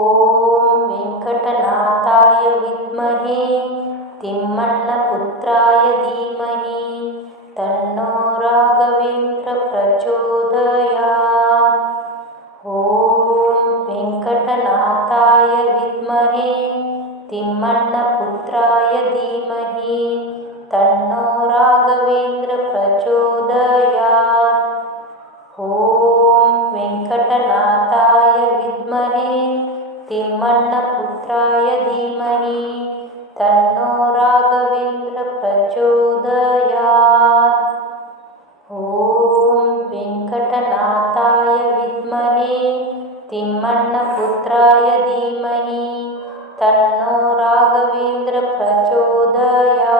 ॐ वेङ्कटनाथाय विद्महे तिम्मण्णपुत्राय धीमहि तन्नो राघवेन्द्र प्रचोदयात्। ॐ वेङ्कटनाथाय विद्महे तिम्मण्णपुत्राय धीमहि तन्नो राघवेन्द्र प्रचोदयात्। ॐ वेङ्कटनाथाय विद्महे तिम्मण्णपुत्राय धीमहि तन्नो राघवेन्द्र प्रचोदयात्। ॐ वेङ्कटनाथाय विद्महे तिम्मण्णपुत्राय धीमहि तन्नो राघवेन्द्र प्रचोदयात्।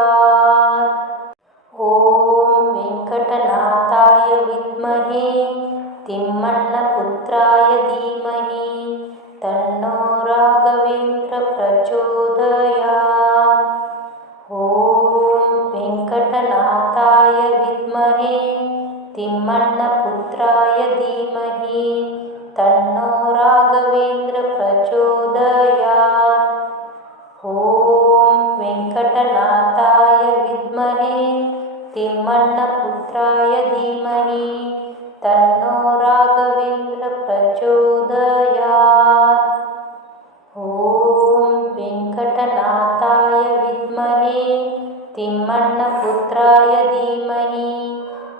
ॐ वेङ्कटनाथाय विद्महे तिम्मण्णपुत्राय धीमहि तन्नो राघवेन्द्र प्रचोदयात्। ॐ वेङ्कटनाथाय विद्महे तिम्मण्णपुत्राय धीमहि तन्नो राघवेन्द्र प्रचोदयात्। ॐ वेङ्कटनाथाय विद्महे तिम्मण्णपुत्राय धीमहि तन्नो राघवेन्द्र प्रचोदयात्। ॐ वेङ्कटनाथाय विद्महे तिम्मण्णपुत्राय धीमहि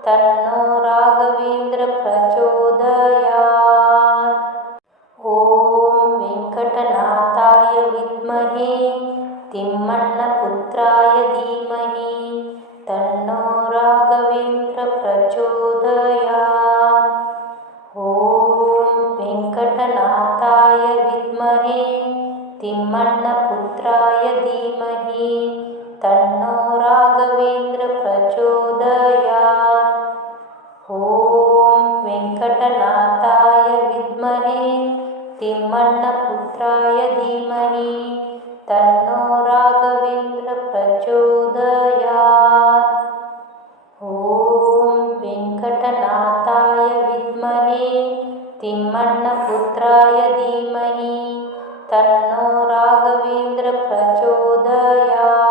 तन्नो राघवेन्द्र प्रचोदयात्। ॐ वेङ्कटनाथाय विद्महे तिम्मण्णपुत्राय धीमहि तन्नो राघवेन्द्र प्रचोदयात्। ॐ वेङ्कटनाथाय विद्महे तिम्मण्णपुत्राय धीमहि तन्नो राघवेन्द्र प्रचोदयात्। ॐ वेङ्कटनाथाय विद्महे तिम्मण्णपुत्राय धीमहि तन्नो राघवेन्द्र प्रचोदयात्। ॐ वेङ्कटनाथाय विद्महे तिम्मण्णपुत्राय धीमहि तन्नो राघवेन्द्र प्रचोदयात्।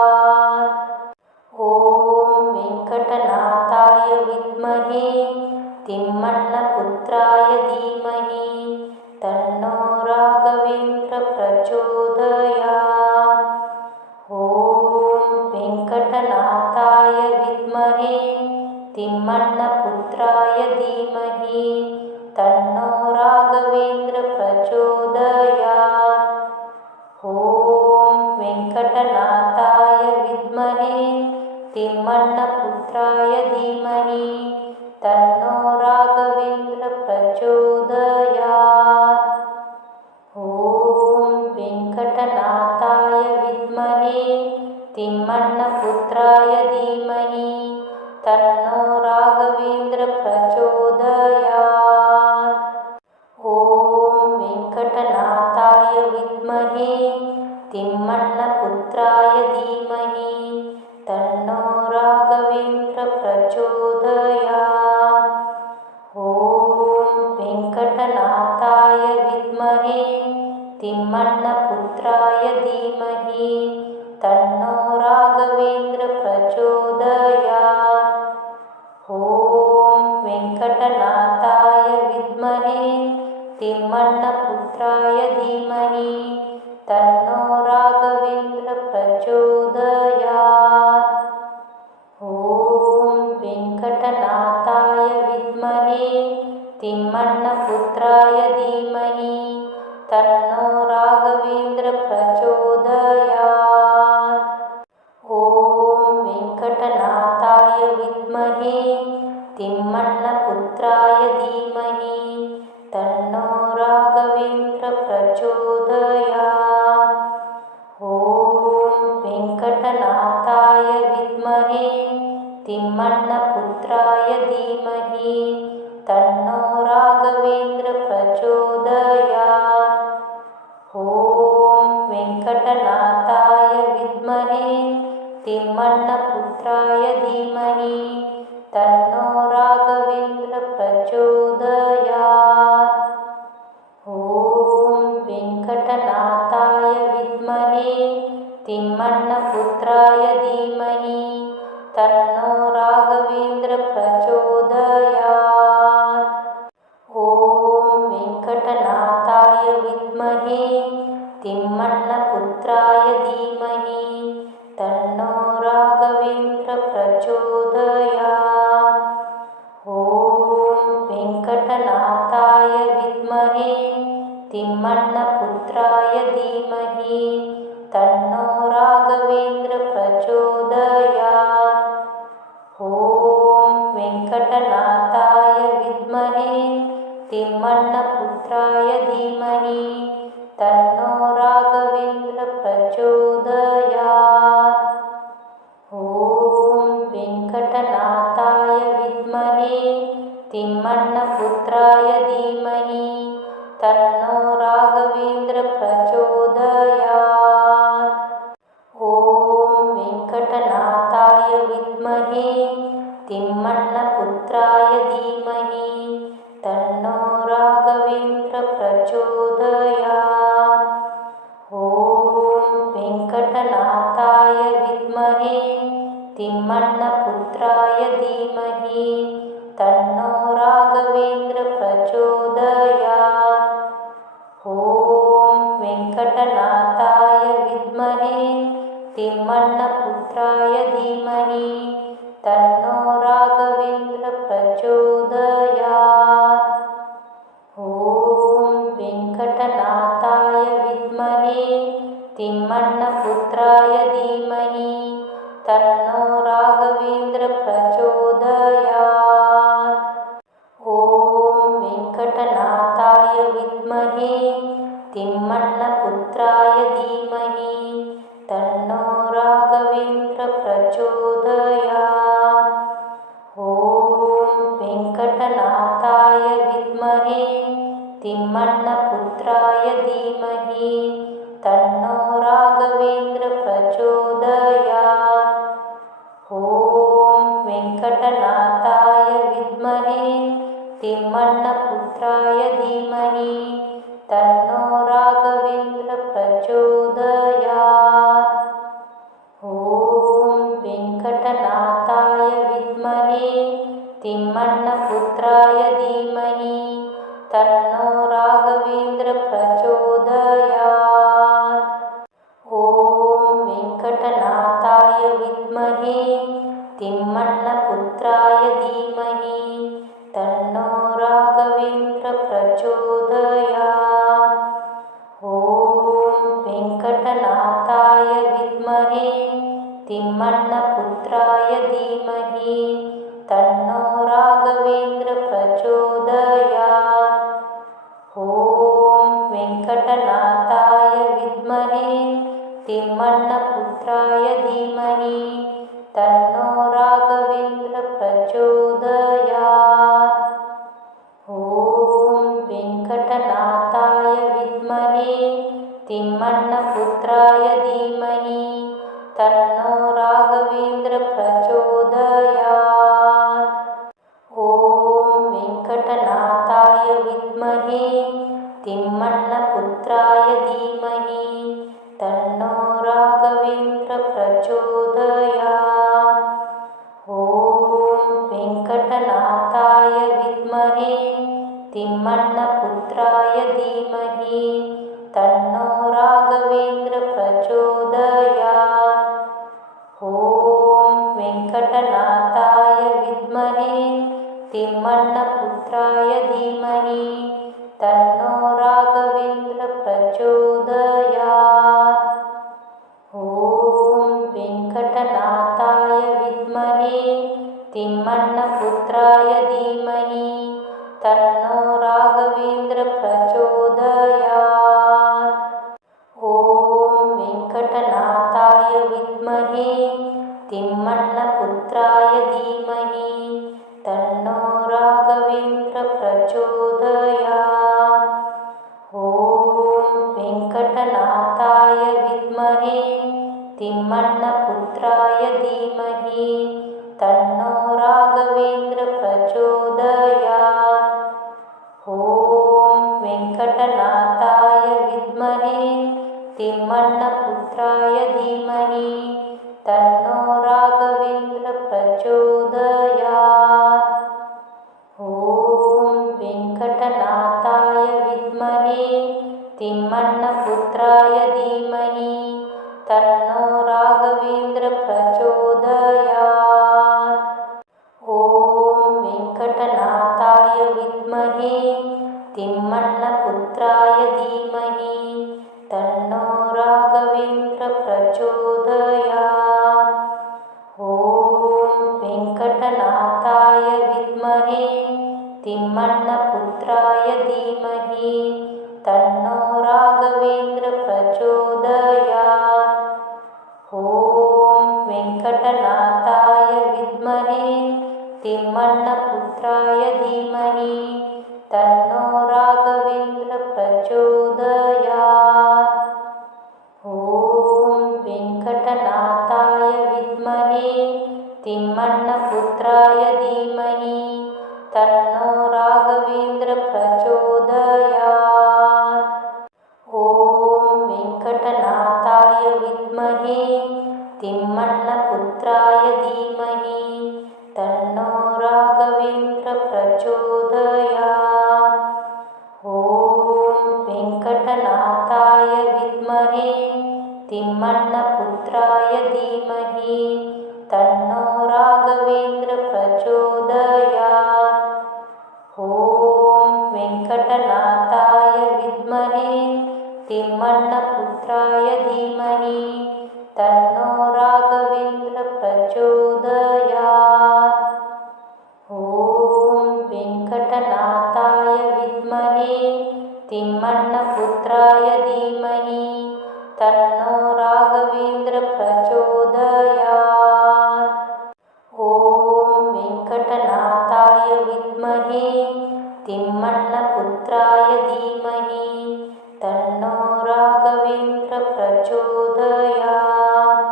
ॐ वेङ्कटनाथाय विद्महे तिम्मण्णपुत्राय धीमहि तन्नो राघवेन्द्र प्रचोदयात्। ॐ वेङ्कटनाथाय विद्महे तिम्मण्णपुत्राय धीमहि तन्नो राघवेन्द्र प्रचोदयात्। ॐ वेङ्कटनाथाय विद्महे तिम्मण्णपुत्राय धीमहि तन्नो राघवेन्द्र प्रचोदयात्। ॐ वेङ्कटनाथाय विद्महे तिम्मण्णपुत्राय धीमहि तन्नो राघवेन्द्र प्रचोदयात्। ॐ वेङ्कटनाथाय विद्महे तिम्मण्णपुत्राय धीमहि तन्नो राघवेन्द्र प्रचोदयात्। ॐ वेङ्कटनाथाय विद्महे तिम्मण्णपुत्राय धीमहि तन्नो राघवेन्द्र प्रचोदयात्। ॐ वेङ्कटनाथाय विद्महे तिम्मण्णपुत्राय धीमहि तन्नो राघवेन्द्र प्रचोदयात्। ॐ वेङ्कटनाथाय विद्महे तिम्मण्णपुत्राय धीमहि तन्नो राघवेन्द्र प्रचोदयात्। ॐ वेङ्कटनाथाय विद्महे तिम्मण्णपुत्राय धीमहि तन्नो राघवेन्द्र प्रचोदयात्। ॐ वेङ्कटनाथाय विद्महे तिम्मण्णपुत्राय धीमहि तन्नो राघवेन्द्र प्रचोदयात्। ॐ वेङ्कटनाथाय विद्महे तिम्मण्णपुत्राय धीमहि तन्नो राघवेन्द्र प्रचोदयात्। ॐ वेङ्कटनाथाय विद्महे तिम्मण्णपुत्राय धीमहि तन्नो राघवेन्द्र प्रचोदयात्। ॐ वेङ्कटनाथाय विद्महे तिम्मण्णपुत्राय धीमहि तन्नो राघवेन्द्र प्रचोदयात्। ॐ वेङ्कटनाथाय विद्महे तिम्मण्णपुत्राय धीमहि तन्नो राघवेन्द्र प्रचोदयात्। ॐ वेङ्कटनाथाय विद्महे तिम्मण्णपुत्राय धीमहि तन्नो राघवेन्द्र प्रचोदयात्। ॐ वेङ्कटनाथाय विद्महे तिम्मण्णपुत्राय धीमहि तन्नो राघवेन्द्र प्रचोदयात्। ॐ वेङ्कटनाथाय विद्महे तिम्मण्णपुत्राय धीमहि तन्नो राघवेन्द्र प्रचोदयात्। ॐ वेङ्कटनाथाय विद्महे तिम्मण्णपुत्राय धीमहि तन्नो राघवेन्द्र प्रचोदयात्। ॐ वेङ्कटनाथाय विद्महे तिम्मण्णपुत्राय धीमहि तन्नो राघवेन्द्र प्रचोदयात्। ॐ वेङ्कटनाथाय विद्महे तिम्मण्णपुत्राय धीमहि तन्नो राघवेन्द्र प्रचोदयात्। ॐ वेङ्कटनाथाय विद्महे तिम्मण्णपुत्राय धीमहि तन्नो राघवेन्द्र प्रचोदयात्। ॐ वेङ्कटनाथाय विद्महे तिम्मण्णपुत्राय धीमहि तन्नो राघवेन्द्र प्रचोदयात्। ॐ वेङ्कटनाथाय विद्महे तिम्मण्णपुत्राय धीमहि तन्नो राघवेन्द्र प्रचोदयात्। ॐ वेङ्कटनाथाय विद्महे तिम्मण्णपुत्राय धीमहि तन्नो राघवेन्द्र प्रचोदयात्। ॐ वेङ्कटनाथाय विद्महे तिम्मण्णपुत्राय धीमहि तन्नो राघवेन्द्र प्रचोदयात्। ॐ वेङ्कटनाथाय विद्महे तिम्मण्णपुत्राय धीमहि तन्नो राघवेन्द्र प्रचोदयात्। ॐ वेङ्कटनाथाय विद्महे तिम्मण्णपुत्राय धीमहि तन्नो राघवेन्द्र प्रचोदयात्। ॐ वेङ्कटनाथाय विद्महे तिम्मण्णपुत्राय धीमहि तन्नो राघवेन्द्र प्रचोदयात्। ॐ वेङ्कटनाथाय विद्महे तिम्मण्णपुत्राय धीमहि तन्नो राघवेन्द्र प्रचोदयात्। ॐ वेङ्कटनाथाय विद्महे तिम्मण्णपुत्राय धीमहि तन्नो राघवेन्द्र प्रचोदयात्। ॐ वेङ्कटनाथाय विद्महे तिम्मण्णपुत्राय धीमहि तन्नो राघवेन्द्र प्रचोदयात्। ॐ वेङ्कटनाथाय विद्महे तिम्मण्णपुत्राय धीमहि तन्नो राघवेन्द्र प्रचोदयात्। ॐ वेङ्कटनाथाय विद्महे तिम्मण्णपुत्राय धीमहि तन्नो राघवेन्द्र प्रचोदयात्। ॐ वेङ्कटनाथाय विद्महे तिम्मण्णपुत्राय धीमहि तन्नो राघवेन्द्र प्रचोदयात्। ॐ ವೆಂಕಟನಾಥಾಯ ವಿದ್ಮಹೇ ತಿಮ್ಮಣ್ಣಪುತ್ರಾಯ ಧೀಮಹಿ ತನ್ನೋ ರಾಘವೇಂದ್ರ ಪ್ರಚೋದಯಾತ್. ಓಂ ವೆಂಕಟನಾಥಾಯ ವಿದ್ಮಹೇ ತಿಮ್ಮಣ್ಣಪುತ್ರಾಯ ಧೀಮಹಿ ತನ್ನೋ ರಾಘವೇಂದ್ರ ಪ್ರಚೋದಯಾತ್. ಓಂ ವೆಂಕಟನಾಥಾಯ ವಿದ್ಮಹೇ ತಿಮ್ಮಣ್ಣಪುತ್ರಾಯ ಧೀಮಹಿ ತನ್ನೋ ರಾಘವೇಂದ್ರ ಪ್ರಚೋದಯಾತ್. ಓಂ ವೆಂಕಟನಾಥಾಯ ವಿದ್ಮಹೇ ತಿಮ್ಮಣ್ಣಪುತ್ರಾಯ ಧೀಮಹಿ ತನ್ನೋ ರಾಘವೇಂದ್ರ ಪ್ರಚೋದಯಾತ್. ಓಂ ವೆಂಕಟನಾಥಾಯ ವಿದ್ಮಹೇ ತಿಮ್ಮಣ್ಣಪುತ್ರಾಯ ಧೀಮಹಿ ತನ್ನೋ ರಾಘವೇಂದ್ರ ಪ್ರಚೋದಯಾತ್. ಓಂ ವೆಂಕಟನಾಥಾಯ ವಿದ್ಮಹೇ ತಿಮ್ಮಣ್ಣಪುತ್ರಾಯ ಧೀಮಹಿ ತನ್ನೋ ರಾಘವೇಂದ್ರ ಪ್ರಚೋದಯಾತ್. ಓಂ ವೆಂಕಟನಾಥಾಯ ವಿದ್ಮಹೇ ತಿಮ್ಮಣ್ಣಪುತ್ರಾಯ ಧೀಮಹಿ ತನ್ನೋ ರಾಘವೇಂದ್ರ ಪ್ರಚೋದಯಾತ್. ಓಂ ವೆಂಕಟನಾಥಾಯ ವಿದ್ಮಹೇ ತಿಮ್ಮಣ್ಣಪುತ್ರಾಯ ಧೀಮಹಿ ತನ್ನೋ ರಾಘವೇಂದ್ರ ಪ್ರಚೋದಯಾತ್. ಓಂ ವೆಂಕಟನಾಥಾಯ ವಿದ್ಮಹೇ ತಿಮ್ಮಣ್ಣಪುತ್ರಾಯ ಧೀಮಹಿ ತನ್ನೋ ರಾಘವೇಂದ್ರ ಪ್ರಚೋದಯಾತ್. ಓಂ ವೆಂಕಟನಾಥಾಯ ವಿದ್ಮಹೇ ತಿಮ್ಮಣ್ಣಪುತ್ರಾಯ ಧೀಮಹಿ ತನ್ನೋ ರಾಘವೇಂದ್ರ ಪ್ರಚೋದಯಾತ್. ಓಂ ವೆಂಕಟನಾಥಾಯ ವಿದ್ಮಹೇ ತಿಮ್ಮಣ್ಣಪುತ್ರಾಯ ಧೀಮಹಿ ತನ್ನೋ ರಾಘವೇಂದ್ರ ಪ್ರಚೋದಯಾತ್.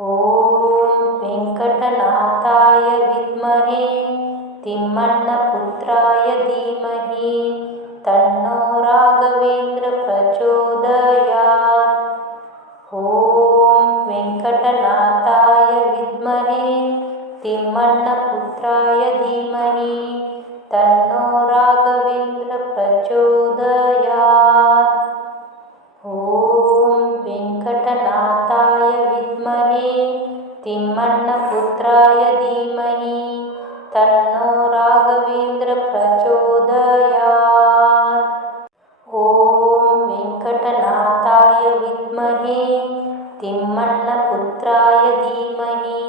ಓಂ ವೆಂಕಟನಾಥಾಯ ವಿದ್ಮಹೇ ತಿಮ್ಮಣ್ಣಪುತ್ರಾಯ ಧೀಮಹಿ ತನ್ನೋ ರಾಘವೇಂದ್ರ ಪ್ರಚೋದಯಾತ್. ಓಂ ವೆಂಕಟನಾಥಾಯ ವಿದ್ಮಹೇ ತಿಮ್ಮಣ್ಣಪುತ್ರಾಯ ಧೀಮಹಿ ತನ್ನೋ ರಾಘವೇಂದ್ರ ಪ್ರಚೋದಯಾತ್. ಓಂ ವೆಂಕಟನಾಥಾಯ ವಿದ್ಮಹೇ ತಿಮ್ಮಣ್ಣಪುತ್ರಾಯ ಧೀಮಹಿ ತನ್ನೋ ರಾಘವೇಂದ್ರ ಪ್ರಚೋದಯಾತ್. ಓಂ ವೆಂಕಟನಾಥಾಯ ವಿದ್ಮಹೇ ತಿಮ್ಮಣ್ಣಪುತ್ರಾಯ ಧೀಮಹಿ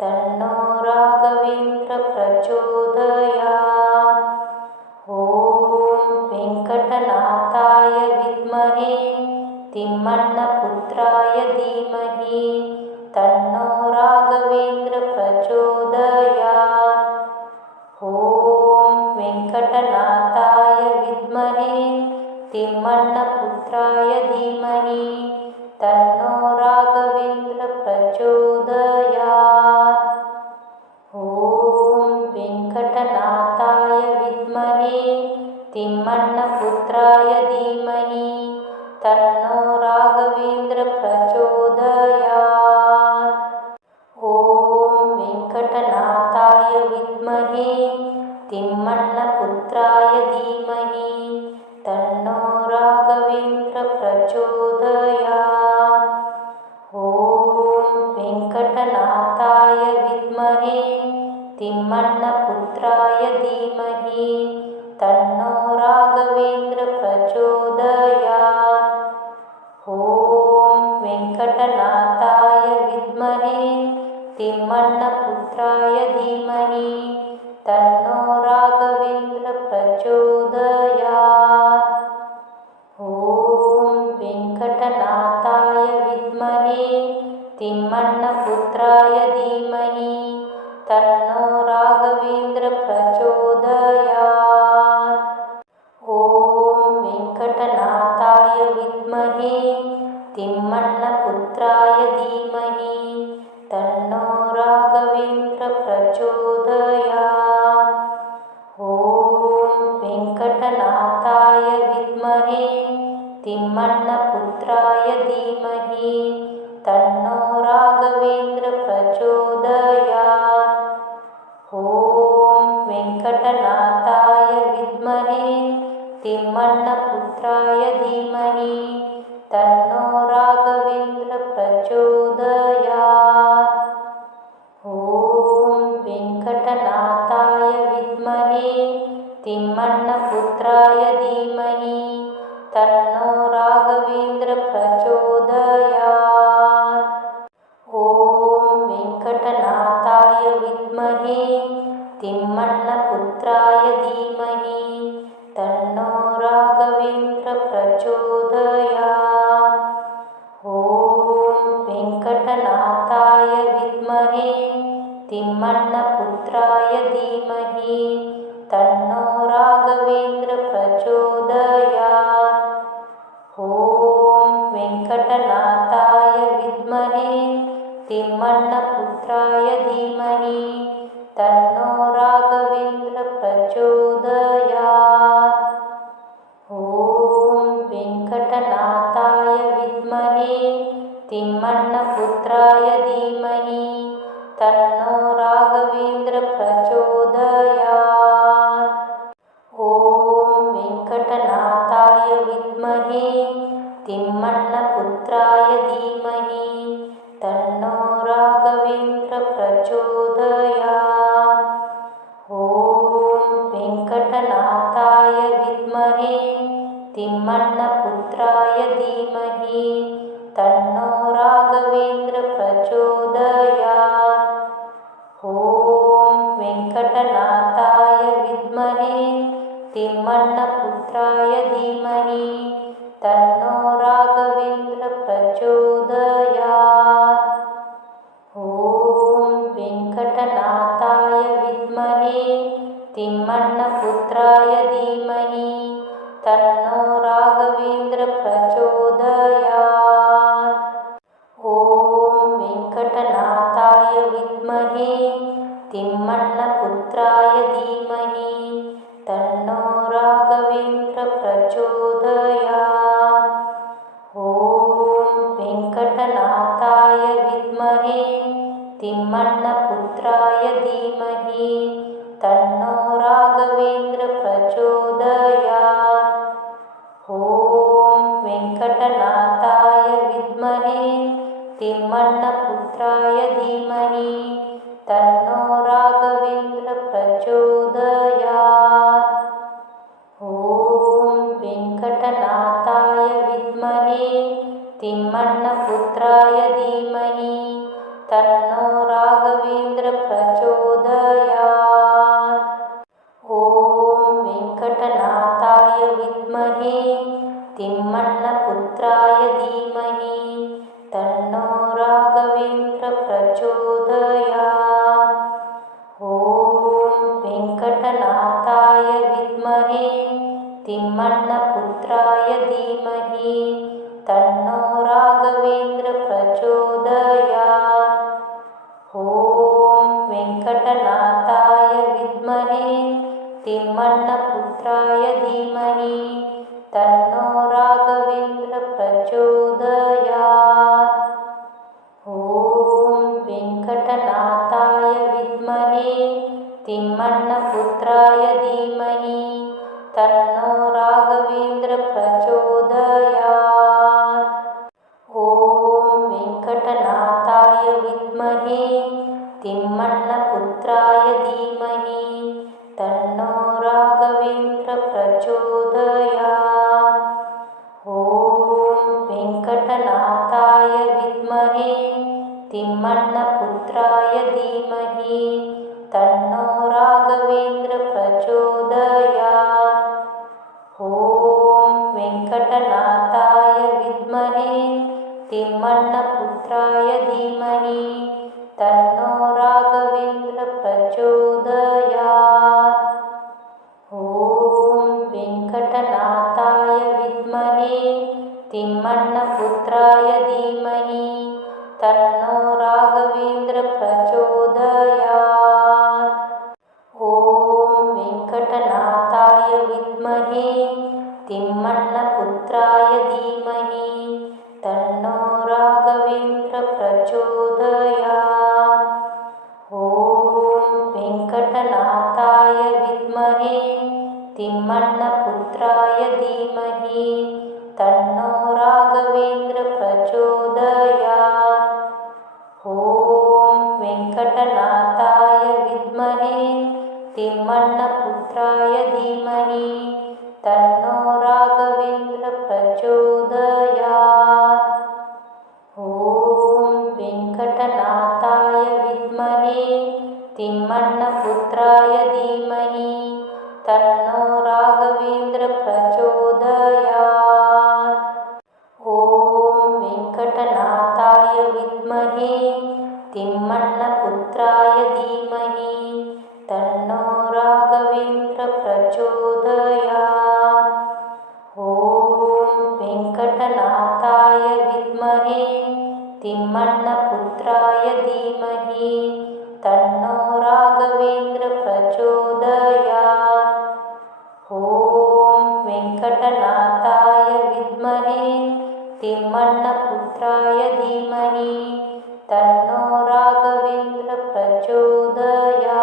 ತನ್ನೋ ರಾಘವೇಂದ್ರ ಪ್ರಚೋದಯಾತ್. ಓಂ ವೆಂಕಟನಾಥಾಯ ವಿದ್ಮಹೇ ತಿಮ್ಮಣ್ಣಪುತ್ರಾಯ ಧೀಮಹಿ ತನ್ನೋ ರಾಘವೇಂದ್ರ ಪ್ರಚೋದಯಾತ್. ಓಂ ವೆಂಕಟನಾಥಾಯ ವಿದ್ಮಹೇ ತಿಮ್ಮಣ್ಣಪುತ್ರಾಯ ಧೀಮಹಿ ತನ್ನೋ ರಾಘವೇಂದ್ರ ಪ್ರಚೋದಯಾತ್. ಓಂ ವೆಂಕಟನಾಥಾಯ ವಿದ್ಮಹೇ ತಿಮ್ಮಣ್ಣಪುತ್ರಾಯ ಧೀಮಹಿ ತನ್ನೋ ರಾಘವೇಂದ್ರ ಪ್ರಚೋದಯಾತ್. ಓಂ ವೆಂಕಟನಾಥಾಯ ವಿದ್ಮಹೇ ತಿಮ್ಮಣ್ಣಪುತ್ರಾಯ ಧೀಮಹಿ ತನ್ನೋ ರಾಘವೇಂದ್ರ ಪ್ರಚೋದಯಾತ್. ಓಂ ವೆಂಕಟನಾಥಾಯ ವಿದ್ಮಹೇ ತಿಮ್ಮಣ್ಣಪುತ್ರಾಯ ಧೀಮಹಿ ತನ್ನೋ ರಾಘವೇಂದ್ರ ಪ್ರಚೋದಯಾತ್. ಓಂ ವೆಂಕಟನಾಥಾಯ ವಿದ್ಮಹೇ ತಿಮ್ಮಣ್ಣಪುತ್ರಾಯ ಧೀಮಹಿ ತನ್ನೋ ರಾಘವೇಂದ್ರ ಪ್ರಚೋದಯಾತ್. ಓಂ ವೆಂಕಟನಾಥಾಯ ವಿದ್ಮಹೇ ತಿಮ್ಮಣ್ಣಪುತ್ರಾಯ ಧೀಮಹಿ ತನ್ನೋ ರಾಘವೇಂದ್ರ ಪ್ರಚೋದಯಾತ್. ಓಂ ವೆಂಕಟನಾಥಾಯ ವಿದ್ಮಹೇ ತಿಮ್ಮಣ್ಣಪುತ್ರಾಯ ಧೀಮಹಿ ತನ್ನೋ ರಾಘವೇಂದ್ರ ಪ್ರಚೋದಯಾತ್. ಓಂ वेङ्कटनाथाय विद्महे तिम्मण्णपुत्राय धीमहि तन्नो राघवेन्द्र प्रचोदयात्। ॐ वेङ्कटनाथाय विद्महे तिम्मण्णपुत्राय धीमहि तन्नो राघवेन्द्र प्रचोदयात्। ॐ वेङ्कटनाथाय विद्महे तिम्मण्णपुत्राय धीमहि तन्नो राघवेन्द्र प्रचोदयात्। ॐ वेङ्कटनाथाय विद्महे तिम्मण्णपुत्राय धीमहि तन्नो राघवेन्द्र प्रचोदयात्। ॐ वेङ्कटनाथाय विद्महे तिम्मण्णपुत्राय धीमहि तन्नो राघवेन्द्र प्रचोदयात्। ॐ वेङ्कटनाथाय विद्महे तिम्मण्णपुत्राय धीमहि तन्नो राघवेन्द्र प्रचोदयात्। ॐ वेङ्कटनाथाय विद्महे तिम्मण्णपुत्राय धीमहि तन्नो राघवेन्द्र प्रचोदयात्। ॐ वेङ्कटनाथाय विद्महे तिम्मण्णपुत्राय धीमहि तन्नो राघवेन्द्र प्रचोदयात्। ॐ वेङ्कटनाथाय विद्महे तिम्मण्णपुत्राय धीमहि तन्नो राघवेन्द्र प्रचोदयात्। ॐ वेङ्कटनाथाय विद्महे तिम्मण्णपुत्राय धीमहि तन्नो राघवेन्द्र प्रचोदयात्। ॐ वेङ्कटनाथाय विद्महे तिम्मण्णपुत्राय धीमहि तन्नो राघवेन्द्र प्रचोदयात्। ॐ वेङ्कटनाथाय विद्महे तिम्मण्णपुत्राय धीमहि तन्नो राघवेन्द्र प्रचोदयात्। ॐ वेङ्कटनाथाय विद्महे तिम्मण्णपुत्राय धीमहि तन्नो राघवेन्द्र प्रचोदयात्। ॐ वेङ्कटनाथाय विद्महे तिम्मण्णपुत्राय धीमहि तन्नो राघवेन्द्र प्रचोदयात्। ॐ वेङ्कटनाथाय विद्महे तिम्मण्णपुत्राय धीमहि तन्नो राघवेन्द्र प्रचोदयात्। ॐ वेङ्कटनाथाय विद्महे तिम्मण्णपुत्राय धीमहि तन्नो राघवेन्द्र प्रचोदयात्। ॐ वेङ्कटनाथाय विद्महे तिम्मण्णपुत्राय धीमहि तन्नो राघवेन्द्र प्रचोदयात्। ॐ वेङ्कटनाथाय विद्महे तिम्मण्णपुत्राय धीमहि तन्नो राघवेन्द्र प्रचोदयात्। ॐ वेङ्कटनाथाय विद्महे तिम्मण्णपुत्राय धीमहि तन्नो राघवेन्द्र प्रचोदयात्। ॐ वेङ्कटनाथाय विद्महे तिम्मण्णपुत्राय धीमहि तन्नो राघवेन्द्र प्रचोदयात्। ॐ वेङ्कटनाथाय विद्महे तिम्मण्णपुत्राय धीमहि तन्नो राघवेन्द्र प्रचोदयात्। ॐ वेङ्कटनाथाय विद्महे तिम्मण्णपुत्राय धीमहि तन्नो राघवेन्द्र प्रचोदयात्। ॐ वेङ्कटनाथाय विद्महे तिम्मण्णपुत्राय धीमहि तन्नो राघवेन्द्र प्रचोदयात्। ॐ वेङ्कटनाथाय विद्महे तिम्मण्णपुत्राय धीमहि तन्नो राघवेन्द्र प्रचोदयात्। ॐ वेङ्कटनाथाय विद्महे तिम्मण्णपुत्राय धीमहि तन्नो राघवेन्द्र प्रचोदयात्। ॐ वेङ्कटनाथाय विद्महे तिम्मण्णपुत्राय धीमहि तन्नो राघवेन्द्र प्रचोदयात्। ॐ वेङ्कटनाथाय विद्महे तिम्मण्णपुत्राय धीमहि तन्नो राघवेन्द्र प्रचोदयात्। ॐ वेङ्कटनाथाय विद्महे तिम्मण्णपुत्राय धीमहि तन्नो राघवेन्द्र प्रचोदयात्। ॐ वेङ्कटनाथाय विद्महे तिम्मण्णपुत्राय धीमहि तन्नो राघवेन्द्र प्रचोदयात्। ॐ वेङ्कटनाथाय विद्महे तिम्मण्णपुत्राय धीमहि तन्नो राघवेन्द्र प्रचोदयात्।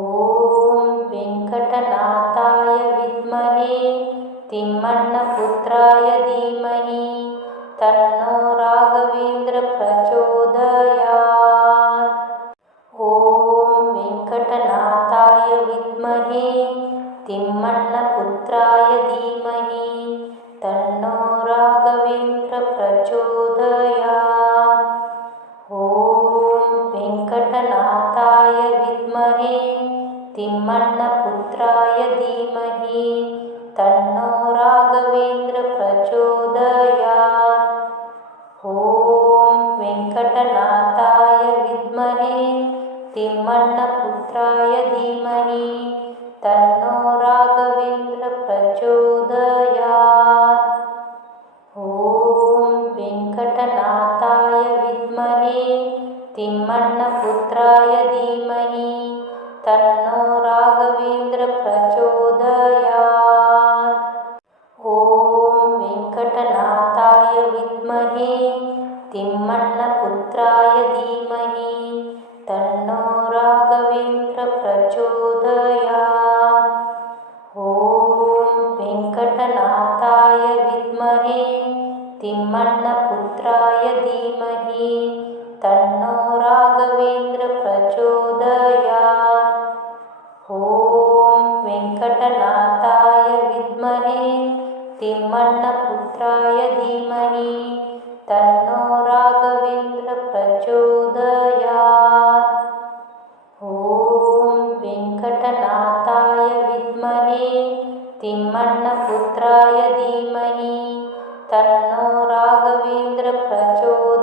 ॐ वेङ्कटनाथाय विद्महे तिम्मण्णपुत्राय धीमहि तन्नो राघवेन्द्र प्रचोदयात्। ॐ वेङ्कटनाथाय विद्महे तिम्मण्णपुत्राय धीमहि तन्नो राघवेन्द्र प्रचोदयात्। ॐ वेङ्कटनाथाय विद्महे तिम्मण्णपुत्राय धीमहि तन्नो राघवेन्द्र प्रचोदयात्। ॐ वेङ्कटनाथाय विद्महे तिम्मण्णपुत्राय धीमहि तन्नो राघवेन्द्र प्रचोदयात्। ॐ वेङ्कटनाथाय विद्महे तिम्मण्णपुत्राय धीमहि तन्नो राघवेन्द्र प्रचोदयात्। ॐ वेङ्कटनाथाय विद्महे तिम्मण्णपुत्राय धीमहि तन्नो राघवेन्द्र प्रचोदयात्। ॐ वेङ्कटनाथाय विद्महे तिम्मण्णपुत्राय धीमहि तन्नो राघवेन्द्र प्रचोदयात्। ॐ वेङ्कटनाथाय विद्महे तिम्मण्णपुत्राय धीमहि तन्नो राघवेन्द्र प्रचोदयात्। ॐ वेङ्कटनाथाय विद्महे तिम्मण्णपुत्राय धीमहि तन्नो राघवेन्द्र प्रचोदयात्।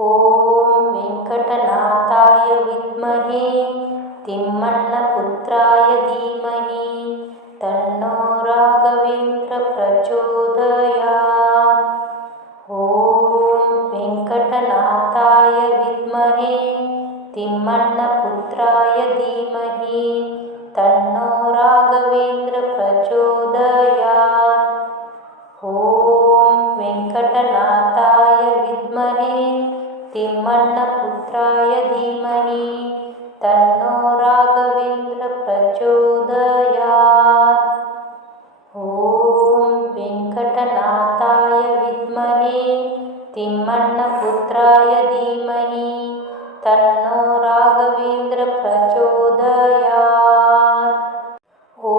ॐ वेङ्कटनाथाय विद्महे तिम्मण्णपुत्राय धीमहि तन्नो राघवेन्द्र प्रचोदयात्। ॐ वेङ्कटनाथाय विद्महे तिम्मण्णपुत्राय धीमहि तन्नो राघवेन्द्र प्रचोदयात्। ॐ वेङ्कटनाथाय विद्महे तिम्मण्णपुत्राय धीमहि तन्नो राघवेन्द्र प्रचोदयात्। ॐ वेङ्कटनाथाय विद्महे तिम्मण्णपुत्राय धीमहि तन्नो राघवेन्द्र प्रचोदयात्। ॐ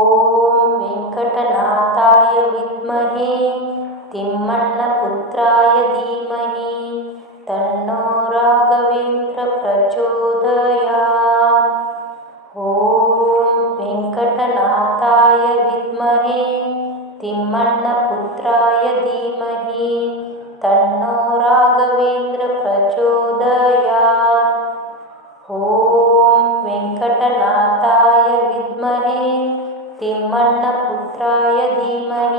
वेङ्कटनाथाय विद्महे तिम्मण्णपुत्राय धीमहि तन्नो राघवेन्द्र प्रचोदयात्। ॐ वेङ्कटनाथाय विद्महे तिम्मण्णपुत्राय धीमहि तन्नो राघवेन्द्र प्रचोदयात्। ॐ वेङ्कटनाथाय विद्महे तिम्मण्णपुत्राय धीमहि